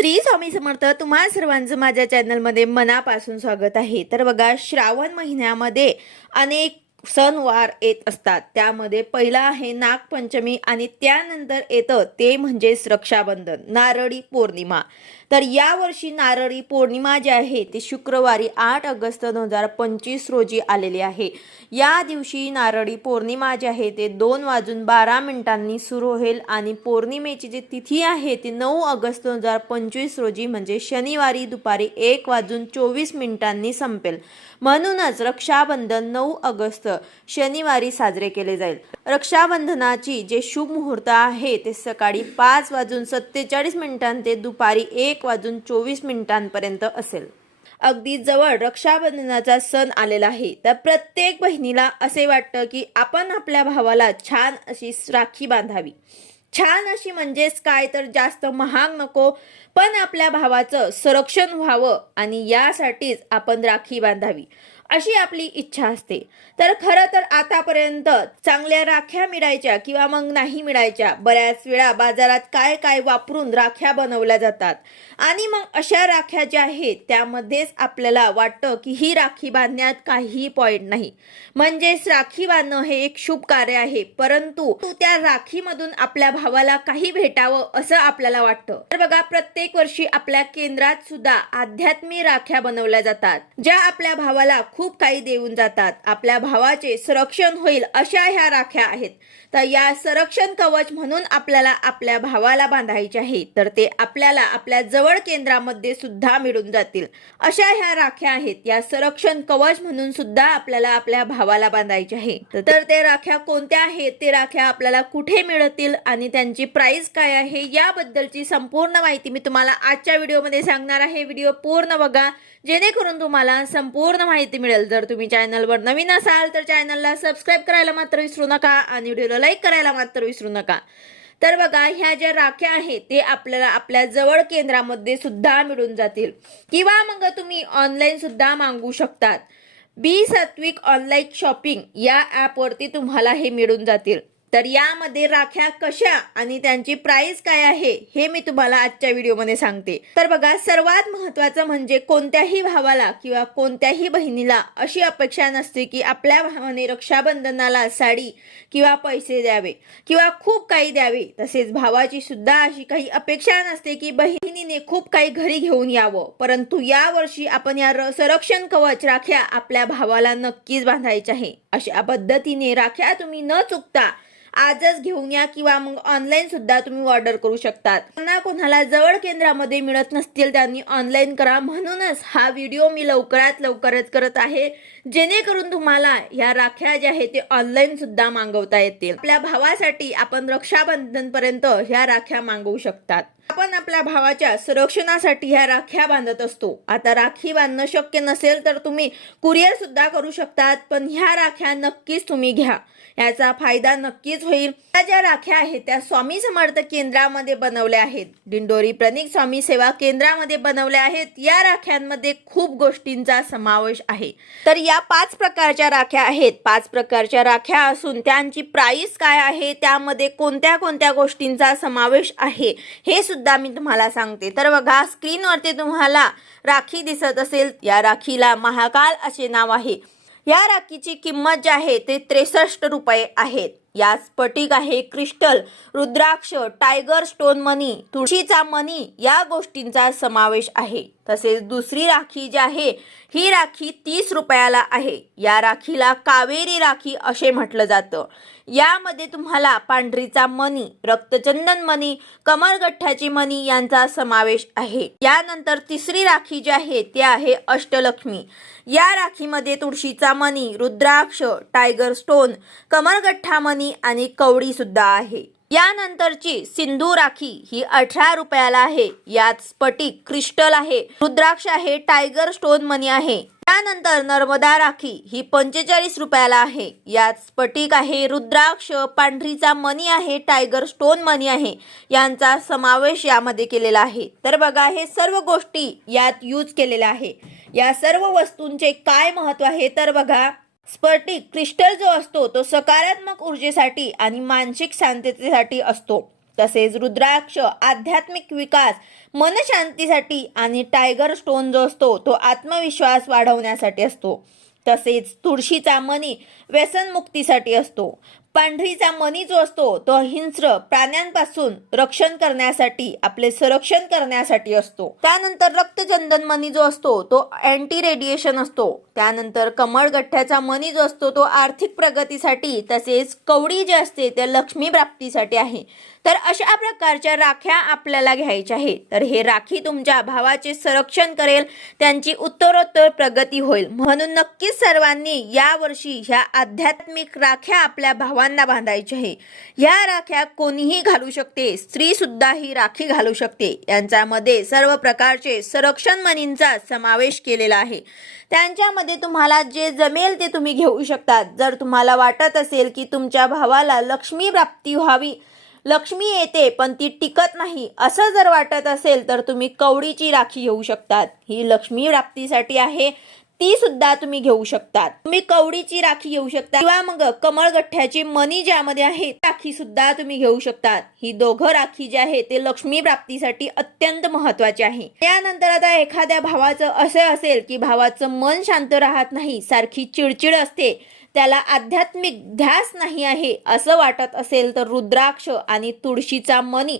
श्री स्वामी समर्थ तुम्हा सर्वांचं माझ्या चॅनलमध्ये मनापासून स्वागत आहे. तर बघा श्रावण महिन्यामध्ये अनेक सणवार येत असतात. त्यामध्ये पहिला आहे नागपंचमी आणि त्यानंतर येतं ते म्हणजेच रक्षाबंधन नारळी पौर्णिमा. तर यावर्षी नारळी पौर्णिमा जी आहे ती शुक्रवारी आठ ऑगस्ट दोन हजार पंचवीस रोजी आलेली आहे. या दिवशी नारळी पौर्णिमा जी आहे ते दोन वाजून बारा मिनिटांनी सुरू होईल आणि पौर्णिमेची जी तिथी आहे ती नऊ ऑगस्ट दोन हजार पंचवीस रोजी म्हणजे शनिवारी दुपारी एक वाजून चोवीस मिनिटांनी संपेल. म्हणूनच रक्षाबंधन नऊ ऑगस्ट शनिवारी साजरे केले जाईल. रक्षाबंधनाची जे शुभ मुहूर्त आहे ते सकाळी पाच वाजून सत्तेचाळीस मिनिटां ते दुपारी एक वाजून चोवीस मिनिटांपर्यंत असेल. अगदी जवळ रक्षाबंधनाचा सण आलेला आहे. तर प्रत्येक बहिणीला असे वाटतं की आपण आपल्या भावाला छान अशी राखी बांधावी. छान अशी म्हणजेच काय तर जास्त महाग नको पण आपल्या भावाचं संरक्षण व्हावं आणि यासाठीच आपण राखी बांधावी. अशी आपली इच्छा असते. तर खरं तर आतापर्यंत चांगल्या राख्या मिळायच्या किंवा मग नाही मिळायच्या. बऱ्याच वेळा बाजारात काय काय वापरून राख्या बनवल्या जातात. आणि मग अशा राख्या ज्या आहेत त्यामध्येच आपल्याला वाटतं की ही राखी बांधण्यात काही पॉईंट नाही. म्हणजेच राखी बांधणं हे एक शुभ कार्य आहे. परंतु त्या राखीमधून आपल्या भावाला काही भेटावं असं आपल्याला वाटतं. तर बघा प्रत्येक वर्षी आपल्या केंद्रात सुद्धा आध्यात्मिक राख्या बनवल्या जातात ज्या आपल्या भावाला खूप काही देऊन जातात. आपल्या भावाचे संरक्षण होईल अशा ह्या राख्या आहेत. तर या संरक्षण कवच म्हणून आपल्याला आपल्या भावाला बांधायचे आहे. तर ते आपल्याला आपल्या जवळ केंद्रामध्ये सुद्धा मिळून जातील. अशा ह्या राख्या आहेत. या संरक्षण कवच म्हणून सुद्धा आपल्याला आपल्या भावाला बांधायचे आहे. तर ते राख्या कोणत्या आहेत? ते राख्या आपल्याला कुठे मिळतील? आणि त्यांची प्राइस काय आहे? याबद्दलची संपूर्ण माहिती मी तुम्हाला आजच्या व्हिडिओमध्ये सांगणार आहे. व्हिडिओ पूर्ण बघा. जेणेकरून तुम्हाला संपूर्ण माहिती मिळेल. जर तुम्ही चॅनलवर नवीन असाल तर चॅनलला सबस्क्राईब करायला मात्र विसरू नका आणि व्हिडिओला लाईक करायला मात्र विसरू नका. तर बघा ह्या ज्या राख्या आहेत ते आपल्याला आपल्या जवळ केंद्रामध्ये सुद्धा मिळून जातील. किंवा मग तुम्ही ऑनलाईन सुद्धा मागवू शकतात. बी सात्विक ऑनलाईन शॉपिंग या ॲपवरती तुम्हाला हे मिळून जातील. तर यामध्ये राख्या कशा आणि त्यांची प्राइस काय आहे हे मी तुम्हाला आजच्या व्हिडिओमध्ये सांगते. तर बघा सर्वात महत्वाचं म्हणजे कोणत्याही भावाला किंवा कोणत्याही बहिणीला अशी अपेक्षा नसते की आपल्या भावाने रक्षाबंधनाला साडी किंवा पैसे द्यावे किंवा खूप काही द्यावे. तसेच भावाची सुद्धा अशी काही अपेक्षा नसते की बहिणीने खूप काही घरी घेऊन यावं. परंतु यावर्षी आपण या संरक्षण कवच राख्या आपल्या भावाला नक्कीच बांधायच्या आहे. अशा पद्धतीने राख्या तुम्ही न चुकता आजच घेऊन या किंवा मग ऑनलाईन सुद्धा तुम्ही ऑर्डर करू शकतात. कोणा कोणाला जवळ केंद्रामध्ये मिळत नसतील त्यांनी ऑनलाईन करा. म्हणूनच हा व्हिडिओ मी लवकरात लवकरच करत आहे. जेणेकरून तुम्हाला या राख्या ज्या आहेत ते ऑनलाईन सुद्धा मागवता येतील. आपल्या भावासाठी आपण रक्षाबंधन पर्यंत ह्या राख्या मागवू शकतात. आपण आपल्या भावाच्या संरक्षणासाठी ह्या राख्या बांधत असतो. आता राखी बांधणं शक्य नसेल तर तुम्ही कुरिअर सुद्धा करू शकतात. पण ह्या राख्या नक्कीच तुम्ही घ्या. याचा फायदा नक्कीच होईल. त्या ज्या राख्या आहेत त्या स्वामी समर्थ केंद्रामध्ये बनवल्या आहेत. दिंडोरी प्रणिक स्वामी सेवा केंद्रामध्ये बनवल्या आहेत. या राख्यांमध्ये खूप गोष्टींचा समावेश आहे. तर या पाच प्रकारच्या राख्या आहेत. पाच प्रकारच्या राख्या असून त्यांची प्राईस काय आहे? त्यामध्ये कोणत्या कोणत्या गोष्टींचा समावेश आहे? हे सुद्धा मी तुम्हाला सांगते. तर बघा स्क्रीनवरती तुम्हाला राखी दिसत असेल. या राखीला महाकाल असे नाव आहे. या राखीची किंमत जी आहे ते त्रेसष्ट रुपये आहेत या स्फटिक आहे क्रिस्टल रुद्राक्ष टायगर स्टोन मनी तुळशीचा मनी या गोष्टींचा समावेश आहे. तसेच दुसरी राखी जी आहे ही राखी तीस रुपयाला आहे. या राखीला कावेरी राखी असे म्हटलं जातं. यामध्ये तुम्हाला पांढरीचा मनी रक्तचंदन मनी कमरगठ्ठ्याची मनी यांचा समावेश आहे. यानंतर तिसरी राखी जी आहे ती आहे अष्टलक्ष्मी. या राखीमध्ये तुळशीचा मनी रुद्राक्ष टायगर स्टोन कमरगठ्ठा मनी आणि कवडी सुद्धा आहे. यानंतरची सिंधू राखी ही अठरा रुपयाला आहे. यात स्फटिक क्रिस्टल आहे. रुद्राक्ष आहे. टायगर स्टोन मनी आहे. त्यानंतर नर्मदा राखी ही पंचेचाळीस रुपयाला आहे. यात स्फटिक आहे. रुद्राक्ष पांढरीचा मनी आहे. टायगर स्टोन मनी आहे. यांचा समावेश यामध्ये केलेला आहे. तर बघा हे सर्व गोष्टी यात यूज केलेल्या आहे. या सर्व वस्तूंचे काय महत्त्व आहे? तर बघा स्फटिक क्रिस्टल जो असतो तो सकारात्मक ऊर्जेसाठी आणि मानसिक शांततेसाठी असतो. तसेच रुद्राक्ष आध्यात्मिक विकास मनशांतीसाठी आणि टायगर स्टोन जो असतो तो आत्मविश्वास वाढवण्यासाठी असतो. तसेच तुळशीचा मणी व्यसनमुक्तीसाठी असतो. पांढरीचा मणी जो असतो तो हिंस्र प्राण्यांपासून रक्षण करण्यासाठी आपले संरक्षण करण्यासाठी असतो. त्यानंतर रक्तचंदन मणी जो असतो तो अँटी रेडिएशन असतो. त्यानंतर कमळगठ्ठ्याचा मणी जो असतो तो आर्थिक प्रगतीसाठी तसेच कवडी जे असते ते लक्ष्मी प्राप्तीसाठी आहे. तर अशा प्रकारच्या राख्या आपल्याला घ्यायच्या आहे तर हे राखी तुमच्या भावाचे संरक्षण करेल त्यांची उत्तरोत्तर प्रगती होईल. म्हणून नक्कीच सर्वांनी यावर्षी ह्या आध्यात्मिक राख्या आपल्या भावांना बांधायच्या आहे ह्या राख्या कोणीही घालू शकते स्त्री सुद्धा ही राखी घालू शकते. यांच्यामध्ये सर्व प्रकारचे संरक्षण मनींचा समावेश केलेला आहे. त्यांच्यामध्ये तुम्हाला जे जमेल ते तुम्ही घेऊ शकतात. जर तुम्हाला वाटत असेल की तुमच्या भावाला लक्ष्मी प्राप्ती व्हावी लक्ष्मी येते पण ती टिकत नाही. असं जर वाटत असेल तर तुम्ही कवडीची राखी घेऊ शकतात. ही लक्ष्मी प्राप्तीसाठी आहे ती सुद्धा तुम्ही घेऊ शकतात. तुम्ही कवडीची राखी घेऊ शकता किंवा मग कमळगठ्ठ्याची मनी ज्यामध्ये आहे राखी सुद्धा तुम्ही घेऊ शकतात. ही दोघं राखी जे आहे ते लक्ष्मी प्राप्तीसाठी अत्यंत महत्त्वाचे आहे. त्यानंतर आता एखाद्या भावाचं असं असेल की भावाचं मन शांत राहत नाही सारखी चिडचिड असते त्याला आध्यात्मिक ध्यास नाही आहे असं वाटत असेल तर रुद्राक्ष आणि तुळशीचा मणी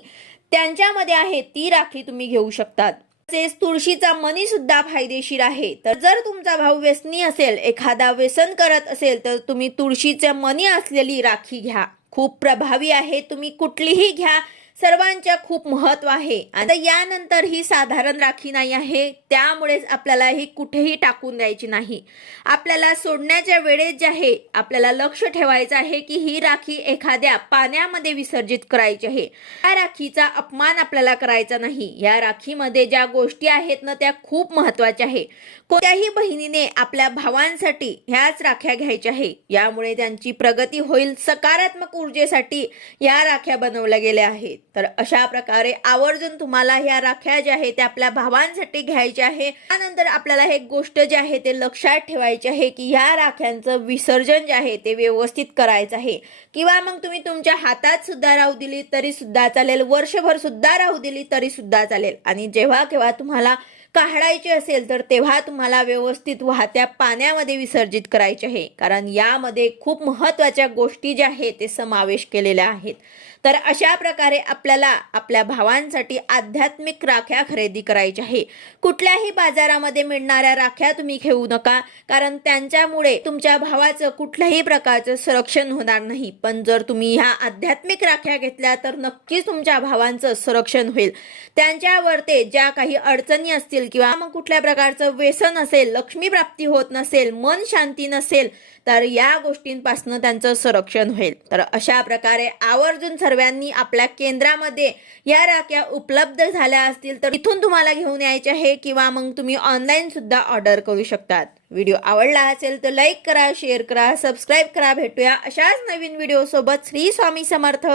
त्यांच्यामध्ये आहे ती राखी तुम्ही घेऊ शकतात. तसेच तुळशीचा मणी सुद्धा फायदेशीर आहे. तर जर तुमचा भाऊ व्यसनी असेल एखादा व्यसन करत असेल तर तुम्ही तुळशीच्या मणी असलेली राखी घ्या. खूप प्रभावी आहे तुम्ही कुठलीही घ्या. सर्वांच्या खूप महत्त्व आहे. आता यानंतर ही साधारण राखी नाही आहे. त्यामुळेच आपल्याला ही कुठेही टाकून द्यायची नाही. आपल्याला सोडण्याच्या वेळेत जे आहे आपल्याला लक्ष ठेवायचं आहे की ही राखी एखाद्या पाण्यामध्ये विसर्जित करायची आहे. या राखीचा अपमान आपल्याला करायचा नाही. या राखीमध्ये ज्या गोष्टी आहेत ना त्या खूप महत्त्वाच्या आहे. कोणत्याही बहिणीने आपल्या भावांसाठी ह्याच राख्या घ्यायच्या आहे. यामुळे त्यांची प्रगती होईल सकारात्मक ऊर्जेसाठी या राख्या बनवल्या गेल्या आहेत. तर अशा प्रकारे आवर्जून तुम्हाला ह्या राख्या ज्या आहेत त्या आपल्या भावांसाठी घ्यायच्या आहे. त्यानंतर आपल्याला हे गोष्ट जे आहे ते लक्षात ठेवायचे आहे की ह्या राख्यांचं विसर्जन जे आहे ते व्यवस्थित करायचं आहे. किंवा मग तुम्ही तुमच्या हातात सुद्धा राहू दिली तरी सुद्धा चालेल. वर्षभर सुद्धा राहू दिली तरी सुद्धा चालेल. आणि जेव्हा केव्हा तुम्हाला काढायचे असेल तर तेव्हा तुम्हाला व्यवस्थित वाहत्या पाण्यामध्ये विसर्जित करायचे आहे. कारण यामध्ये खूप महत्त्वाच्या गोष्टी ज्या आहेत ते समावेश केलेल्या आहेत. तर अशा प्रकारे आपल्याला आपल्या भावांसाठी आध्यात्मिक राख्या खरेदी करायच्या आहे. कुठल्याही बाजारामध्ये मिळणाऱ्या राख्या तुम्ही घेऊ नका. कारण त्यांच्यामुळे तुमच्या भावाचं कुठल्याही प्रकारचं संरक्षण होणार नाही. पण जर तुम्ही ह्या आध्यात्मिक राख्या घेतल्या तर नक्कीच तुमच्या भावांचं संरक्षण होईल. त्यांच्यावर ते ज्या काही अडचणी असतील असतील किंवा मग कुठल्या प्रकारचं व्यसन असेल लक्ष्मी प्राप्ती होत नसेल मन शांती नसेल तर या गोष्टींपासून त्यांचं संरक्षण होईल. तर अशा प्रकारे आवर्जून सर्वांनी आपल्या केंद्रामध्ये या राख्या उपलब्ध झाल्या असतील तर इथून तुम्हाला घेऊन यायचे आहे किंवा मग तुम्ही ऑनलाईन सुद्धा ऑर्डर करू शकतात. व्हिडिओ आवडला असेल तर लाईक करा शेअर करा सबस्क्राईब करा. भेटूया अशाच नवीन व्हिडिओ सोबत. श्री स्वामी समर्थ.